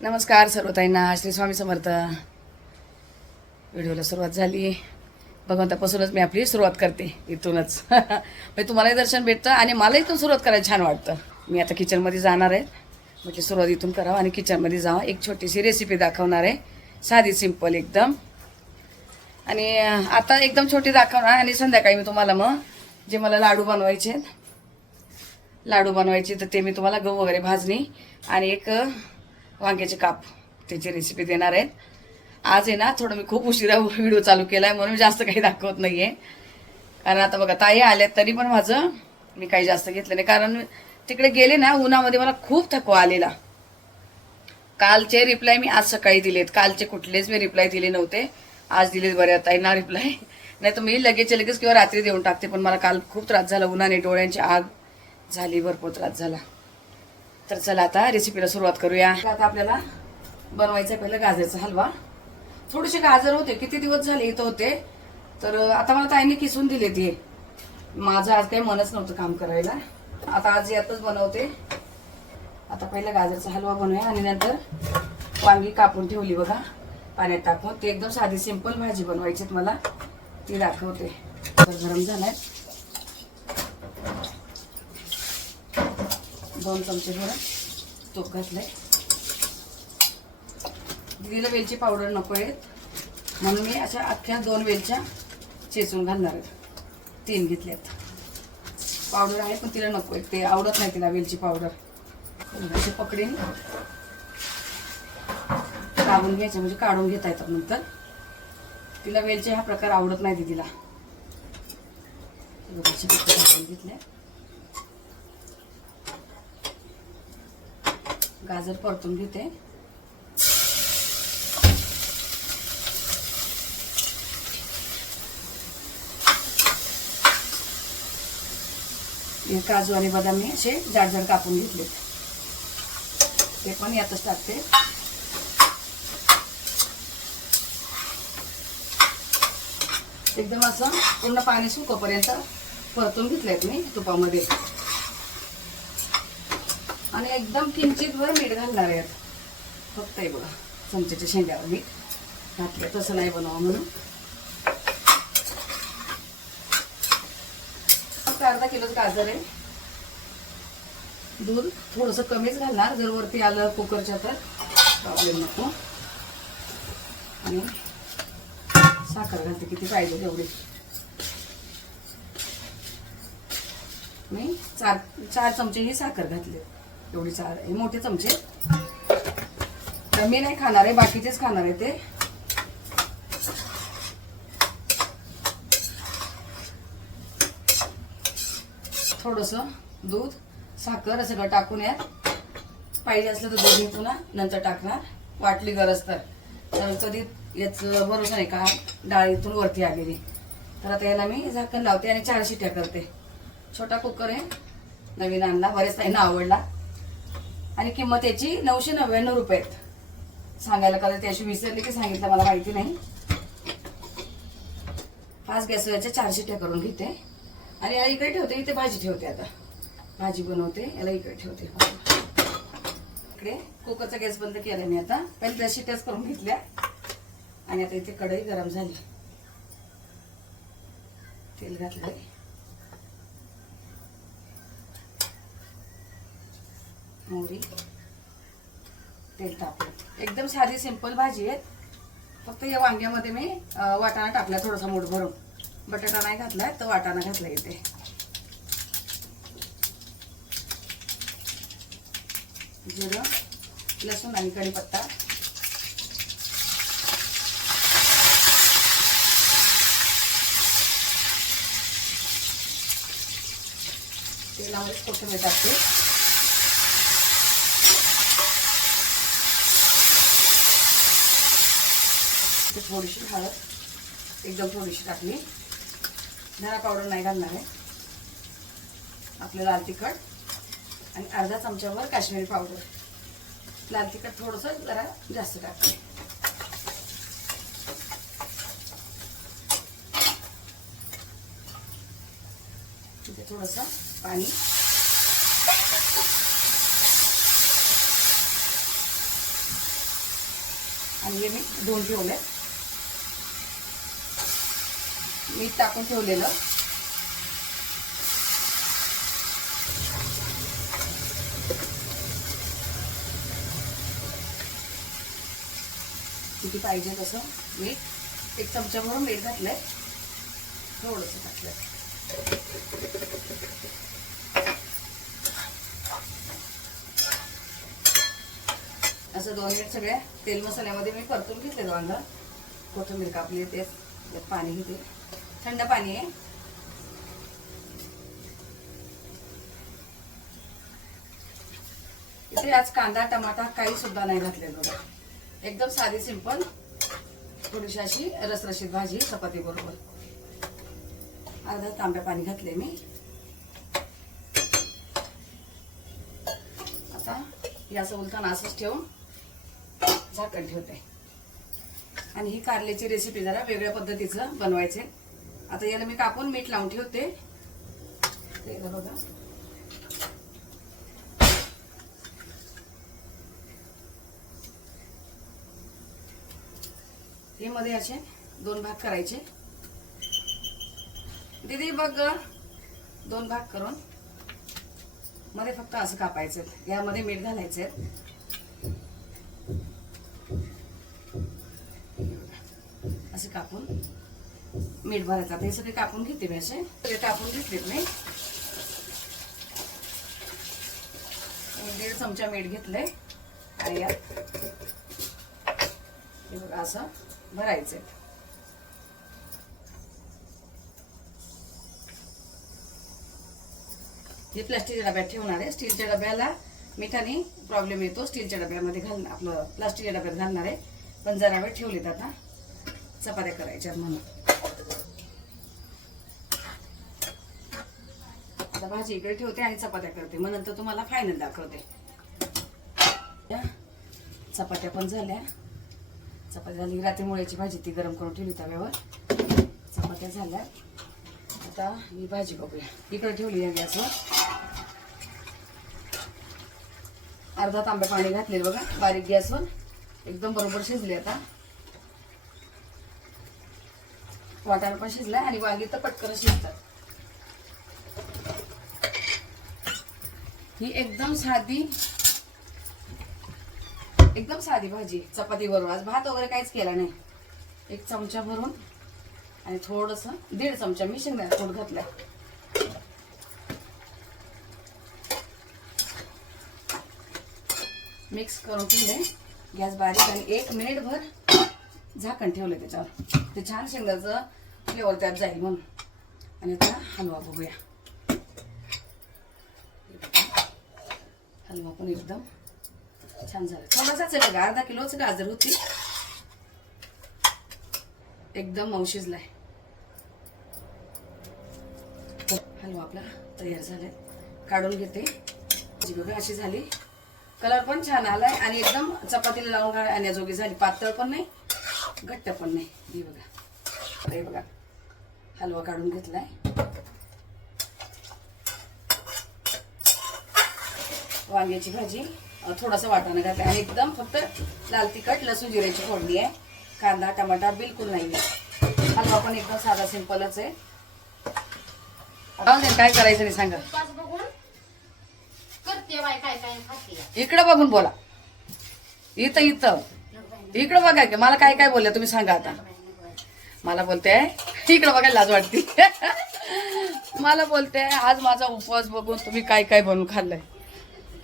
नमस्कार सर्व ताईंना श्री स्वामी समर्थ. व्हिडिओला सुरुवात झाली. भगवंतापासूनच मी आपली सुरुवात करते इथूनच. म्हणजे तुम्हालाही दर्शन भेटतं आणि मला इथून सुरुवात करायला छान वाटतं. मी आता किचनमध्ये जाणार आहे. म्हणजे सुरुवात इथून करावं आणि किचनमध्ये जावं. एक छोटीशी रेसिपी दाखवणार आहे. साधी सिंपल एकदम. आणि आता एकदम छोटी दाखवणार आणि संध्याकाळी मी तुम्हाला मग जे मला लाडू बनवायचे आहेत लाडू बनवायचे तर ते मी तुम्हाला गहू वगैरे भाजणी आणि एक वांग्याचे काप त्याची रेसिपी देणार आहेत. आज आहे ना थोडं मी खूप उशिरा व्हिडिओ चालू केला आहे म्हणून जास्त काही दाखवत नाही आहे कारण आता बघा ताई आल्यात तरी पण माझं मी काही जास्त घेतलं नाही. कारण तिकडे गेले ना उन्हामध्ये मला खूप थकवा आलेला. कालचे रिप्लाय मी आज सकाळी दिलेत. कालचे कुठलेच मी रिप्लाय दिले नव्हते. आज दिलेत बऱ्या ताईंना रिप्लाय नाही तर मी लगेच लगेच किंवा रात्री देऊन टाकते पण मला काल खूप त्रास झाला. उन्हाने डोळ्यांची आग झाली भरपूर त्रास झाला. तर चला आता रेसिपीला सुरुवात करूया. आता आपल्याला बनवायचं आहे पहिलं गाजरचा हलवा. थोडेसे गाजर होते किती दिवस झाले इथं होते तर आता मला ताईने किसून दिले ते माझं आज काही मनच नव्हतं काम करायला. आता आज यातच बनवते. आता पहिला गाजरचा हलवा बनवूया आणि नंतर वांगी कापून ठेवली बघा पाण्यात टाकून. ते एकदम साधी सिंपल भाजी बनवायची मला. ती दाखवते. तर गरम झालाय. दोन चमचे भर तूप घातलंय. दिदीला वेलची पावडर नको आहेत. म्हणून मी अशा अख्ख्या दोन वेलच्या चेचून घालणार आहेत तीन घेतल्यात. पावडर आहे पण तिला नको आहे ते आवडत नाही तिला वेलची पावडर. असे पकडीन. काढून घ्यायचे म्हणजे काढून घेता येतात नंतर. तिला वेलचे हा प्रकार आवडत नाही दिदीला घेतल्या पकडे घालून घेतले गाजर परतून घेते. काजू आणि बदाम मी असे जाड जाड कापून घेतले ते पण यातच टाकते. एकदम असं पूर्ण पाणी सुकोपर्यंत परतून घेतलेत मी तुपामध्ये. आणि एकदम किंचित भर मीठ घालणार आहे फक्त हे बघा चमच्याच्या शेंड्यावर मीठ. घातलं तसं नाही बनवा म्हणून. फक्त अर्धा किलोच गाजर आहे. दूध थोडंसं कमीच घालणार जर वरती आलं कुकरच्या तर. प्रॉब्लेम नको. आणि साखर घालते किती पाहिजे तेवढी. मी चार चार चमचे ही साखर घातली. एवढी चार हे मोठे चमचे तर मी नाही खाणार आहे बाकीचेच खाणार आहे ते. थोडस दूध साखर सगळं टाकून यात. पाहिजे असलं तर दूध मी पुन्हा नंतर टाकणार. वाटली गरज तर. तर कधी याच बरोबर नाही का? डाळीतून वरती आलेली. तर आता याला मी झाकण लावते आणि चार शिट्या करते. छोटा कुकर आहे. नवीन आणला. बरेच ना आवडला. आणि किंमत याची नऊशे नव्याण्णव रुपये आहेत. सांगायला कदा त्याशी विसरली की सांगितलं मला माहिती नाही. पाच गॅसवरच्या चार शिट्ट्या करून घेते. आणि याला इकडे ठेवते इथे भाजी ठेवते आता. भाजी बनवते याला इकडे ठेवते. इकडे कुकरचा गॅस बंद केला मी आता. पहिले त्या शिट्याच करून घेतल्या. आणि आता इथे कढई गरम झाली. तेल घातलंय. मोहरी. तेल टाकलं एकदम साधी सिंपल भाजी आहे. फक्त या वांग्यामध्ये मी वाटाणा टाकला थोडासा मूठ भरून. बटाटा नाही घातलाय तर वाटाणा घातला इथे. जिरं लसूण आणि कढीपत्ता. तेलामध्ये कोथिंबीर टाकते. इथे थोडीशी हळद एकदम थोडीशी टाकली. धना पावडर नाही घालणार आहे. आपलं लाल तिखट आणि अर्धा चमच्यावर काश्मीरी पावडर. लाल तिखट थोडंसं जरा जास्त टाकते. तिथे थोडंसं पाणी. आणि हे मी धुवून ठेवले मीठ टाकून ठेवलेलं. किती पाहिजे तसं मीठ? एक चमचा भरून मीठ घातलंय. थोडंसं टाकलं असं दोन मिनिट सगळ्या तेल मसाल्यामध्ये मी परतून घेतले दोन कोथिंबीर कापली ते पाणी घेते. थंड पाणी आहे. इथे आज कांदा टमाटा काही सुद्धा नाही घातलेलं एकदम साधी सिंपल थोडीशी अशी रसरशीत भाजी चपाती बरोबर. अर्धा तांब्या पाणी घातले मी. आता याचं उलताना असंच ठेवून झाकण ठेवते. आणि ही कारल्याची रेसिपी जरा वेगळ्या पद्धतीचं बनवायचे आता याला मी कापून मीठ लावून ठेवते. बघा. हे मध्ये असे दोन भाग करायचे. दीदी बघ दोन भाग करून. मध्ये फक्त असं कापायचं. यामध्ये मीठ घालायचं. असं कापून. मीठ भरायचं. आता हे सगळे कापून घेते मी असे. सगळे कापून घेतलेत मी. दीड चमचा मीठ घेतलंय. आणि हे बघा असं भरायचंय. हे प्लास्टिकच्या डब्यात ठेवणार आहे. स्टीलच्या डब्याला मिठाने प्रॉब्लेम येतो. स्टीलच्या डब्यामध्ये घाल आपलं प्लास्टिकच्या डब्यात घालणार आहे. पण जरा वेळ ठेवलेत आता. चपात्या करायच्या म्हणून. आता भाजी इकडे ठेवते आणि चपात्या करते. मग नंतर तुम्हाला फायनल दाखवते. या, चपात्या पण झाल्या. चपात्या झाली. रात्री मुळ्याची भाजी ती गरम करून ठेवली तव्यावर. चपात्या झाल्या. आता ही भाजी बघूया. इकडे ठेवली आहे गॅसवर. अर्धा तांब्या पाणी घातले बघा बारीक गॅसवर. एकदम बरोबर शिजली आता. वाटाणा पण शिजलाय आणि वांगी तर पटकन शिजतात. ही एकदम साधी एकदम साधी भाजी चपाती बरोबर आज भात वगैरे काहीच केला नाही. एक चमचा भरून आणि थोडस दीड चमचा मी शेंगदाणा कूट घातलाय मिक्स करून ठेवले गॅस बारीक आणि एक मिनिट भर झाकण ठेवले त्याच्यावर. ते छान शेंगाचं फ्लेवर त्यात जाईल म्हणून. आणि आता हलवा बघूया. हलवा पण एकदम छान झाला. थोडासाच आहे बघा अर्धा किलोच गाजर होती. एकदम मऊ शिजलाय. हलवा आपला तयार झालाय. काढून घेते. जी बघा अशी झाली. कलर पण छान आलाय आणि एकदम चपातीला लावून आणण्याजोगी झाली. पातळ पण नाही घट्ट पण नाही. ही बघा. हे बघा. हलवा काढून घेतलाय. वांग्याची भाजी थोडासा वाटाणा घातला. आणि एकदम फक्त लाल तिखट लसूण जिऱ्याची फोडणी आहे. कांदा टमाटा बिलकुल नाही आहे हलवा पण एकदम साधा सिंपलच आहे. काय करायचं नाही सांगा. इकडं बघून बोला. इथं इथं. इकडं बघा की मला काय काय बोलल्या तुम्ही सांगा आता. मला बोलते इकडं बघायला लाज वाटते. मला बोलते आज माझा उपवास बघून तुम्ही काय काय बनवून खाल्लंय.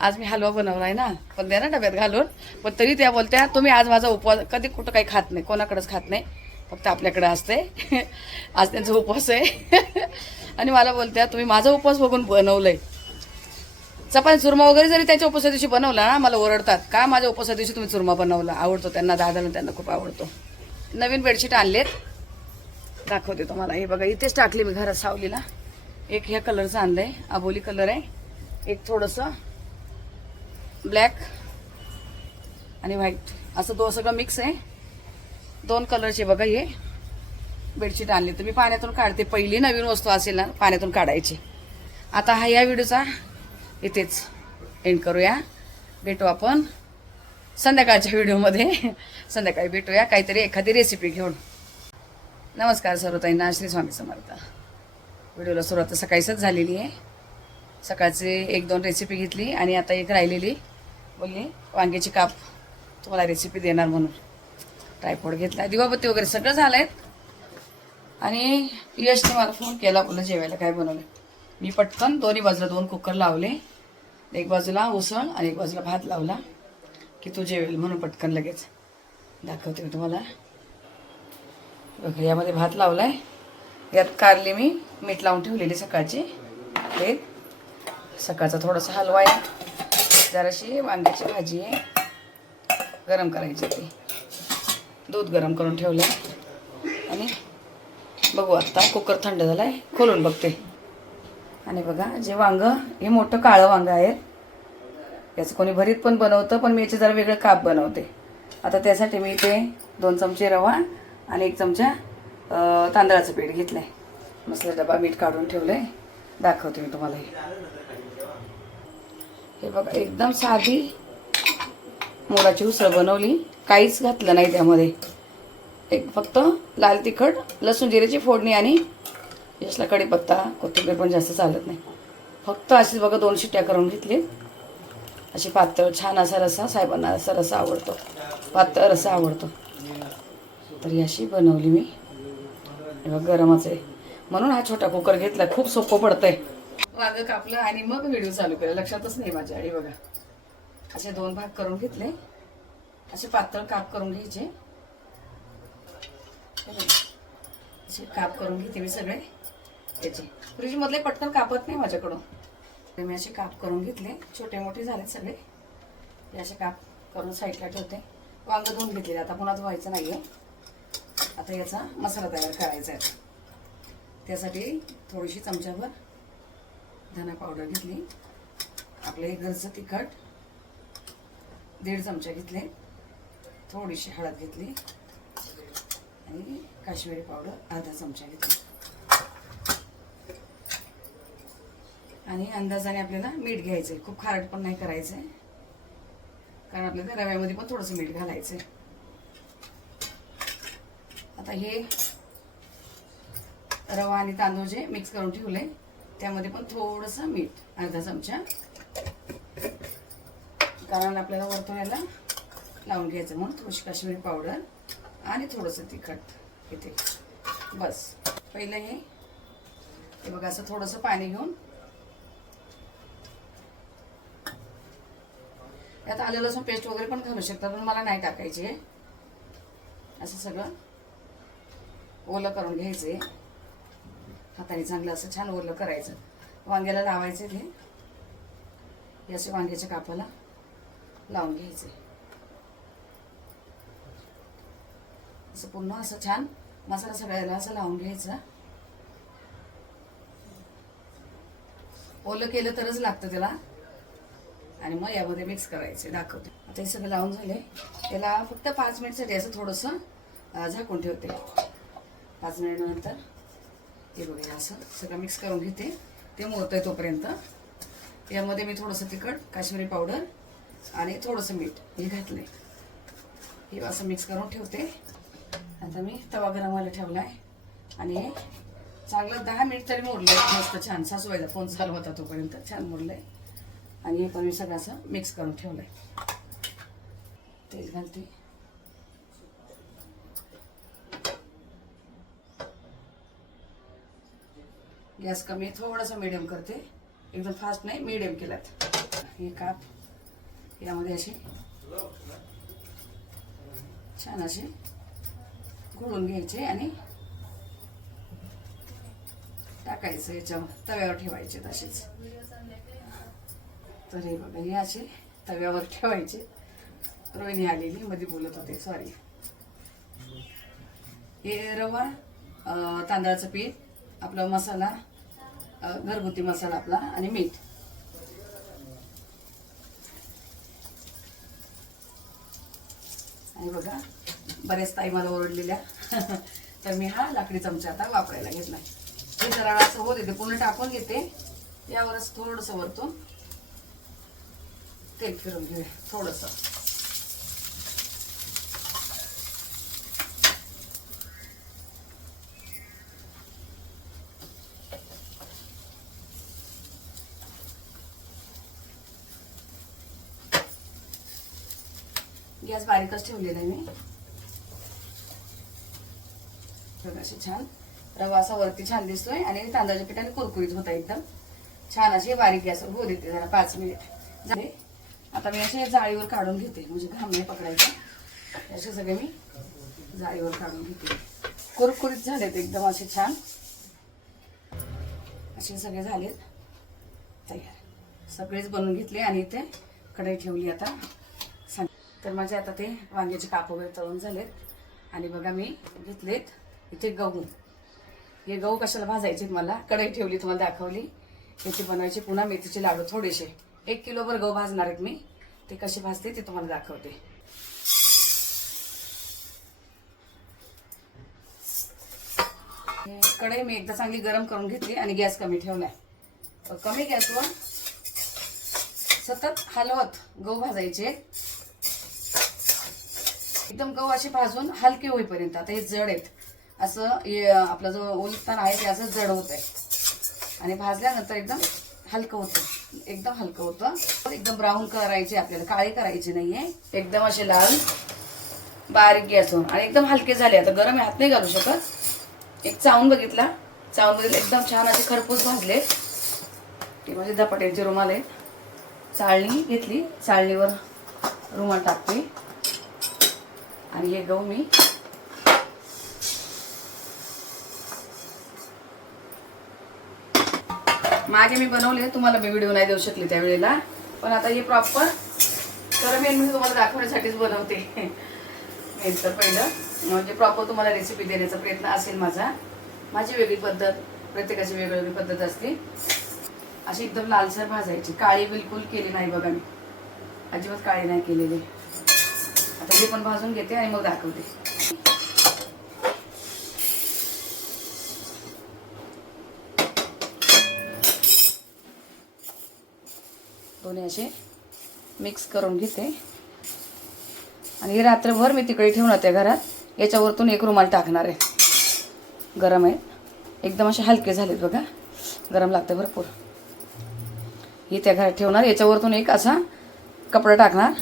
आज मी हलवा बनवला आहे ना. पण द्या ना डब्यात घालून. पण तरी त्या बोलत्या तुम्ही आज माझा उपवास कधी कुठं काही खात नाही कोणाकडेच खात नाही. फक्त आपल्याकडे असते. आज त्यांचा उपवास आहे. आणि मला बोलत्या तुम्ही माझा उपवास बघून बनवलंय. चपाती चुरमा वगैरे जरी त्याच्या उपवासा दिवशी बनवला ना मला ओरडतात का माझ्या उपवासा दिवशी तुम्ही चुरमा बनवला? आवडतो त्यांना दादाला त्यांना खूप आवडतो. नवीन बेडशीट आणलेत. दाखवते तुम्हाला. हे बघा इथेच टाकली मी घरात सावलीला. एक ह्या कलरचं आणलंय. अबोली कलर आहे. एक थोडंसं ब्लॅक आणि व्हाईट. असं दो सगळं मिक्स आहे. दोन कलरचे बघा हे. बेडशीट आणली तर मी पाण्यातून काढते. पहिली नवीन वस्तू असेल ना पाण्यातून काढायची. आता हा या व्हिडिओचा इथेच एंड करूया. भेटू आपण संध्याकाळच्या व्हिडिओमध्ये. संध्याकाळी भेटूया. काहीतरी एखादी रेसिपी घेऊन. नमस्कार सर्वताईंना. श्री स्वामी समर्थ. व्हिडिओला सुरुवात सकाळीच झालेली आहे. सकाळचे एक दोन रेसिपी घेतली आणि आता एक राहिलेली बोलली वांग्याची काप तुम्हाला रेसिपी देणार म्हणून. ट्रायपॉड घेतला. दिवाबत्ती वगैरे सगळं झालं आहे आणि यशने मला फोन केला बोललं जेवायला काय बनवलं मी पटकन दोन्ही बाजूला दोन कुकर लावले. एक बाजूला उसळ आणि एक बाजूला भात लावला की तू जेवेल म्हणून पटकन लगेच. दाखवते मी तुम्हाला. बघा यामध्ये भात लावला आहे यात कारली मी मीठ लावून ठेवलेली सकाळची. ते सकाळचा थोडासा हलवा आहे. जराशी वांग्याची भाजी आहे गरम करायची ती दूध गरम करून ठेवलं आणि बघू आत्ता कुकर थंड झाला आहे खोलून बघते. आणि बघा जे वांगं हे मोठं काळं वांगं आहे. याचं कोणी भरीत पण बनवतं पण मी याचे जरा वेगळं काप बनवते. आता त्यासाठी मी इथे दोन चमचे रवा आणि एक चमचा तांदळाचं पीठ घेतलं आहे मसाला डबा मीठ काढून ठेवलं आहे दाखवते मी तुम्हाला हे बघा एकदम साधी मोडाची उसळ बनवली. काहीच घातलं नाही त्यामध्ये. एक फक्त लाल तिखट लसूण जिऱ्याची फोडणी आणि यशला कढीपत्ता कोथिंबीर पण जास्त चालत नाही. फक्त अशीच बघा दोन शिट्ट्या करून घेतली. अशी पातळ छान असा रसा साहेबांना असा रसा आवडतो. पातळ रसा आवडतो. तर ही अशी बनवली मी. हे बघ गरमच आहे. म्हणून हा छोटा कुकर घेतला खूप सोपं पडतंय. वाग कापलं आणि मग व्हिडिओ चालू केला. लक्षातच नाही माझ्या. आणि बघा असे दोन भाग करून घेतले. असे पातळ काप करून घ्यायचे. असे काप करून घेते मी सगळे. याचे. फ्रीजमधले पटकन कापत नाही माझ्याकडून. मी असे काप करून घेतले. छोटे मोठे झाले सगळे. हे असे काप करून साईडला ठेवते. वांग धुवून घेतलेले. आता पुन्हा धुवायचं नाही आहे आता याचा मसाला तयार करायचा आहे. त्यासाठी थोडीशी चमच्याभर धना पावडर घेतली. आपलं हे घरचं तिखट. दीड चमचा घेतले. थोडीशी हळद घेतली. आणि काश्मीरी पावडर अर्धा चमचा घेतली. आणि अंदाजाने आपल्याला मीठ घ्यायचंय. खूप खारट पण नाही करायचंय. कारण आपल्याला रव्यामध्ये पण थोडंसं मीठ घालायचंय. आता हे रवा आणि तांदूळ जे मिक्स करून ठेवले त्यामध्ये पण थोडंसं मीठ अर्धा चमचा. कारण आपल्याला वरतून याला लावून घ्यायचं म्हणून थोडीशी काश्मीरी पावडर आणि थोडंसं तिखट इथे. बस. पहिलं हे. हे बघा असं थोडंसं पाणी घेऊन. यात आलं लसूण पेस्ट वगैरे पण घालू शकता पण मला नाही टाकायचे. असं सगळं ओलं करून घ्यायचं आहे हाताने चांगलं असं छान ओलं करायचं. वांग्याला लावायचे ते. असे वांग्याच्या कापाला लावून घ्यायचे. असं पुन्हा असं छान मसाला सगळ्याला असं लावून घ्यायचा. ओलं केलं तरच लागतं त्याला. आणि मग यामध्ये मिक्स करायचे दाखवते. आता हे सगळं लावून झाले. त्याला फक्त पाच मिनिटसाठी असं थोडंसं झाकून ठेवते. पाच मिनिटानंतर हे बघा हे असं सगळं मिक्स करून घेते. ते मोरतंय तोपर्यंत. यामध्ये मी थोडंसं तिखट काश्मीरी पावडर आणि थोडंसं मीठ हे आहे हे असं मिक्स करून ठेवते. आता मी तवा गरमवायला ठेवला आहे आणि चांगलं दहा मिनिट तरी मोडलंय मस्त छान. सासूबाईचा फोन चालू होता तोपर्यंत. छान मोडलंय आणि हे पण मी सगळं असं मिक्स करून ठेवलं आहे तेल घालते. गॅस कमी थोडंसं मिडियम करते. एकदम फास्ट नाही मिडियम केलात हे काप. यामध्ये असे. छान असे घोळून घ्यायचे आणि टाकायचं याच्यावर तव्यावर ठेवायचे तसेच. तर हे बघा हे असे तव्यावर ठेवायचे. रोहिणी आलेली मध्ये बोलत होते सॉरी हे रवा तांदळाचं पीठ आपला मसाला घरगुती मसाला आपला आणि मीठ. आणि बघा बरेच ताई मला ओरडलेल्या. तर मी हा लाकडी चमचा आता वापरायला घेतला हे जरा असं होत येते पूर्ण टाकून घेते. यावरच थोडंसं वरतून तेल फिरून घेऊया थोडंसं. गॅस बारीकच ठेवलेला आहे मी. बघा असे छान रवा असा वरती छान दिसतोय आणि तांदळाच्या पिठाने कुरकुरीत होता एकदम. छान असे बारीक गॅसवर होऊ देते जरा पाच मिनिट. झाले. आता मी असे जाळीवर काढून घेते. म्हणजे घाम नाही पकडायचा. असे सगळे मी जाळीवर काढून घेते. कुरकुरीत झालेत एकदम असे छान. असे सगळे झालेत. तयार. सगळेच बनवून घेतले आणि इथे कढई ठेवली आता. तर माझे आता ते वांग्याचे काप वगैरे तळून झालेत. आणि बघा मी घेतलेत इथे गहू. हे गहू कशाला भाजायचे मला? कढई ठेवली तुम्हाला दाखवली. याचे बनवायचे पुन्हा मेथीचे लाडू थोडेसे. एक किलोभर गहू भाजणार आहेत मी. ते कसे भाजते ते तुम्हाला दाखवते. हे कढई मी एकदा चांगली गरम करून घेतली आणि गॅस कमी ठेवलाय. कमी गॅसवर सतत हलवत गहू भाजायचे. एकदम गहू असे भाजून हलके होईपर्यंत आता हे जड आहेत. असं हे जो ओलतान आहे ते असं जड होत आहे आणि भाजल्यानंतर एकदम हलकं होतं एकदम हलकं होतं. एकदम ब्राऊन करायचे आपल्याला काळे करायचे नाहीये. एकदम असे लाल बारीक गॅसवर आणि एकदम हलके झाले. आता गरम हात नाही घालू शकत. एक चावून बघितला. चावून बघितलं एकदम छान असे खरपूस भाजले. ते माझे धपाट्याचे रुमाल आहेत. चाळणी घेतली. चाळणीवर रुमाल टाकते. आणि हे गहू मी मागे मी बनवले तुम्हाला मी व्हिडिओ नाही देऊ शकले त्यावेळेला. पण आता हे प्रॉपर तर मी मी तुम्हाला दाखवण्यासाठीच बनवते. मेन तर पहिलं. म्हणजे प्रॉपर तुम्हाला रेसिपी देण्याचा प्रयत्न असेल माझा. माझी वेगळी पद्धत प्रत्येकाची वेगळी वेगळी पद्धत असते. अशी एकदम लालसर भाजायची. काळी बिलकुल केली नाही बघा मी. अजिबात काळी नाही केलेली. आता हे पण भाजून घेते आणि मग दाखवते. दोन्ही असे मिक्स करून घेते. आणि हे रात्रभर मी तिकडे ठेवून होते घरात. याच्यावरतून एक रुमाल टाकणार आहे. गरम आहे एकदम असे हलके झालेत बघा. गरम लागते भरपूर. हे त्या घरात ठेवणार. याच्यावरतून एक असा कपडा टाकणार.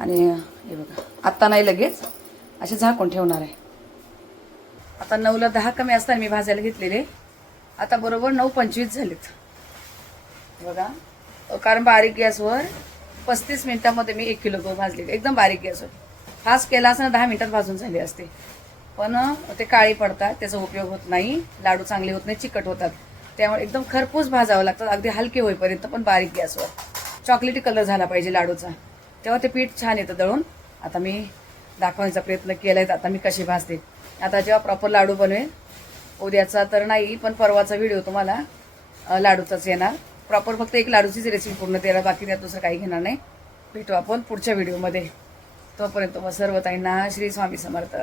आणि हे बघा. आत्ता नाही लगेच. असे झाकून ठेवणार आहे. आता नऊला दहा कमी असताना मी भाजायला घेतलेले. आता बरोबर नऊ पंचवीस झालेत. बघा. कारण बारीक गॅसवर पस्तीस मिनिटामध्ये मी एक किलो गहू भाजले एकदम बारीक गॅसवर. फास्ट केला असं दहा मिनिटात भाजून झाले असते. पण ते काळी पडतात. त्याचा उपयोग होत नाही. लाडू चांगले होत नाही चिकट होतात. त्यामुळे एकदम खरपूस भाजावं लागतात. अगदी हलके होईपर्यंत पण बारीक गॅसवर. चॉकलेटी कलर झाला पाहिजे लाडूचा. तेव्हा ते पीठ छान येतं दळून. आता मी दाखवण्याचा प्रयत्न केलाय आता मी कशी भाजते. आता जेव्हा प्रॉपर लाडू बनवेन उद्याचा तर नाही पण परवाचा व्हिडिओ तुम्हाला लाडूचाच येणार. प्रॉपर फक्त एक लाडूचीच रेसिपी पूर्ण द्यायला बाकी त्यात दुसरं काही घेणार नाही. भेटू आपण पुढच्या व्हिडिओमध्ये तोपर्यंत मग सर्व ताईंना श्री स्वामी समर्थ.